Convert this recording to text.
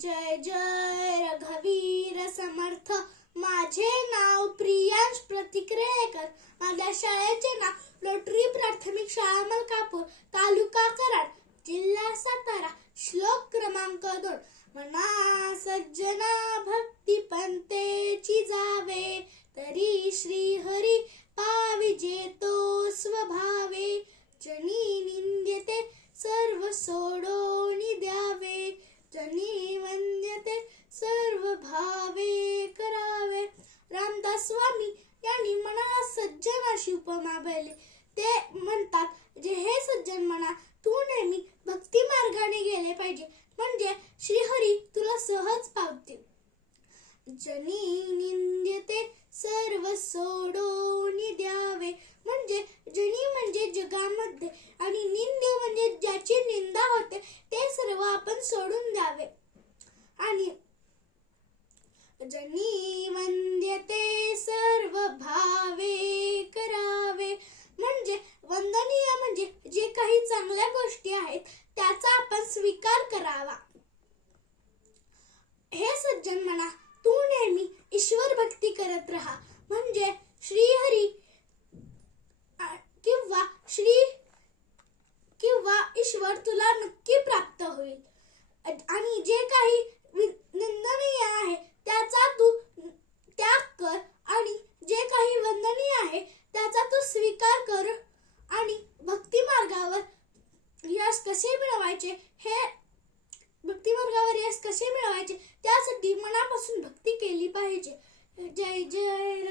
जय जय रघवीर समर्थ. माझे नाव प्रियांश प्रतिक्रियेकर माझ्या शाळेचे नाव लोटरी प्राथमिक शाळा मलकापूर तालुका कराड जिल्हा सातारा श्लोक क्रमांक दोन. मना सज्जना भक्ती अशी उपमा बळली ते म्हणतात जे हे सज्जन म्हणा तू नेहमी भक्ती मार्गाने गेले पाहिजे. म्हणजे श्रीहरी तुला सहज पावतील जनी निंद्यते सर्व सोडून द्यावे. म्हणजे जनी म्हणजे जगामध्ये आणि निंद म्हणजे ज्याची निंदा होते ते सर्व आपण सोडून द्यावे. चांगल्या गोष्टी आहेत त्याचा आपण स्वीकार करावा. हे सज्जन म्हणा तू नेहमी ईश्वर भक्ती करत राहा. म्हणजे श्रीहरी किंवा श्री किंवा ईश्वर तुला नक्की प्राप्त होईल अ- आणि जे काही वि- निंदनीय आहे त्याचा तू त्याग कर आणि जे काही वंदनीय आहे त्याचा तू स्वीकार कर आणि भक्ती मार्गावर यश कसे मिळवायचे? हे भक्ती मार्गावर यश कसे मिळवायचे? त्यासाठी मनापासून भक्ती केली पाहिजे. जय जय